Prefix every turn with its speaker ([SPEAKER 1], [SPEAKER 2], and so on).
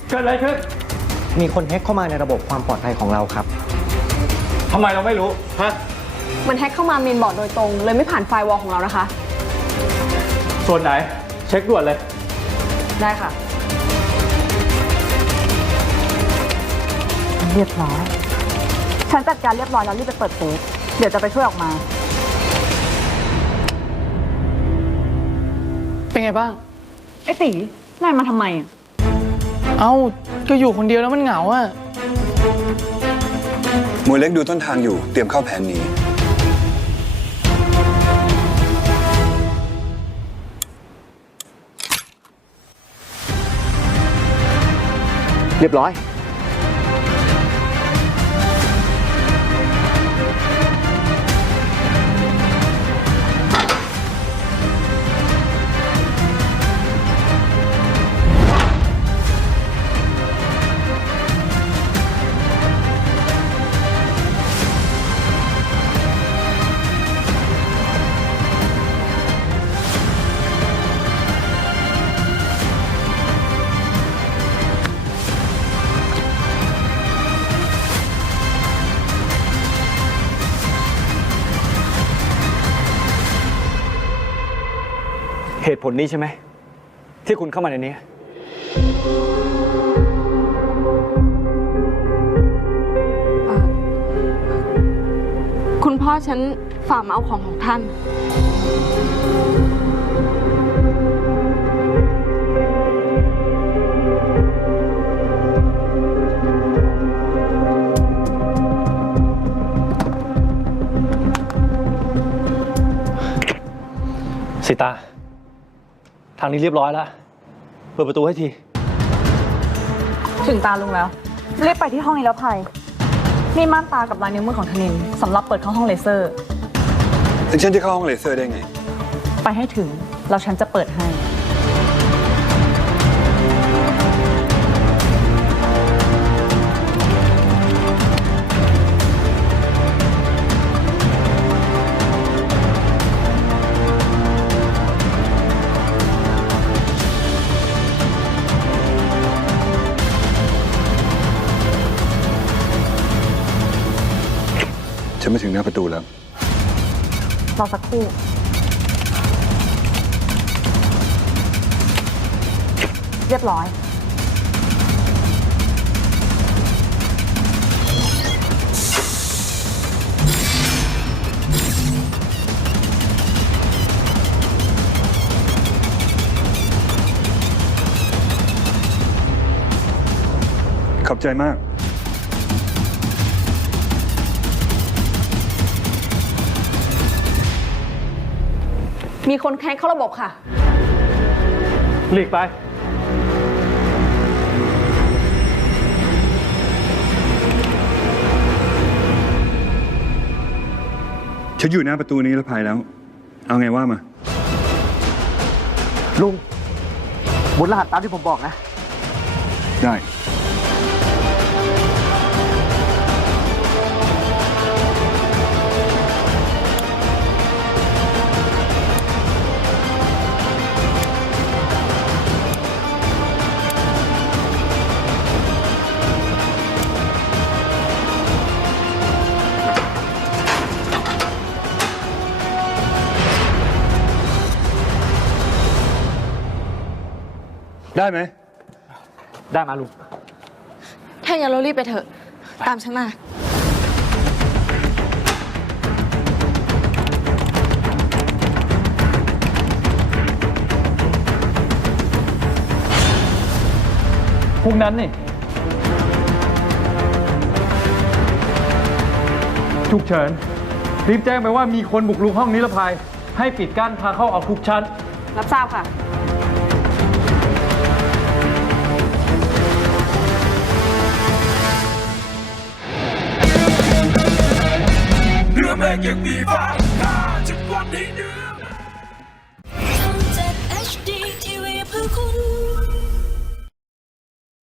[SPEAKER 1] เกิดอะไรขึ้น
[SPEAKER 2] มีคนแฮ็กเข้ามาในระบบความปลอดภัยของเราครับ
[SPEAKER 1] ทำไมเราไม่รู้ฮะ
[SPEAKER 3] มันแฮ็กเข้ามาเมนบอร์ดโดยตรงเลยไม่ผ่านไฟร์วอลของเรานะคะ
[SPEAKER 1] ส่วนไหนเช็คด่วนเลย
[SPEAKER 3] ได้ค่ะเรียบร้อยฉันจัดการเรียบร้อยแล้วรีบไปเปิดตู้เดี๋ยวจะไปช่วยออกมา
[SPEAKER 4] เป็นไงบ้าง
[SPEAKER 3] ไอ้ตีนายมาทำไม
[SPEAKER 4] เอ้าก็อยู่คนเดียวแล้วมันเหงาอะ
[SPEAKER 5] หมวยเล็กดูต้นทางอยู่เตรียมเข้าแผนนี้
[SPEAKER 2] เรียบร้อยเหตุผลนี้ใช่ไหมที่คุณเข้ามาในนี้
[SPEAKER 3] คุณพ่อฉันฝากมาเอาของท่าน
[SPEAKER 1] สิตาทางนี้เรียบร้อยแล้วเปิดประตูให้ที
[SPEAKER 3] ถึงตาลุงแล้วรีบไปที่ห้องนี้แล้วภัยนี่ม่านตากับลายนิ้วมือของธนินสำหรับเปิดเข้าห้องเลเซอร์
[SPEAKER 5] ฉันจะเข้าห้องเลเซอร์ได้ไง
[SPEAKER 3] ไปให้ถึงแล้วฉันจะเปิดให้
[SPEAKER 5] ฉันมาถึงหน้าประตูแล้ว
[SPEAKER 3] รอสักครู่เรียบร้อย
[SPEAKER 5] ขอบใจมาก
[SPEAKER 3] มีคนแฮ็กเข้าระบบค่ะ
[SPEAKER 1] หลีกไป
[SPEAKER 5] ฉันอยู่หน้าประตูนี้แล้วภายแล้ว เอาไงว่ามา
[SPEAKER 2] ลุงบนรหัสตามที่ผมบอกนะ
[SPEAKER 5] ได้ได้ไหม
[SPEAKER 1] ได้มาลุง
[SPEAKER 3] ถ้าอย่างเรารีบไปเถอะตามฉันมา
[SPEAKER 1] พวกนั้นนี่ฉุกเฉินรีบแจ้งไปว่ามีคนบุกรุกห้องนิรภัยให้ปิดกั้นทางเข้าออกทุกชั้น
[SPEAKER 3] รับทราบค่ะ
[SPEAKER 6] เรือแม่งยังมีฟ้าผ่าจากวันนี้เนื้อ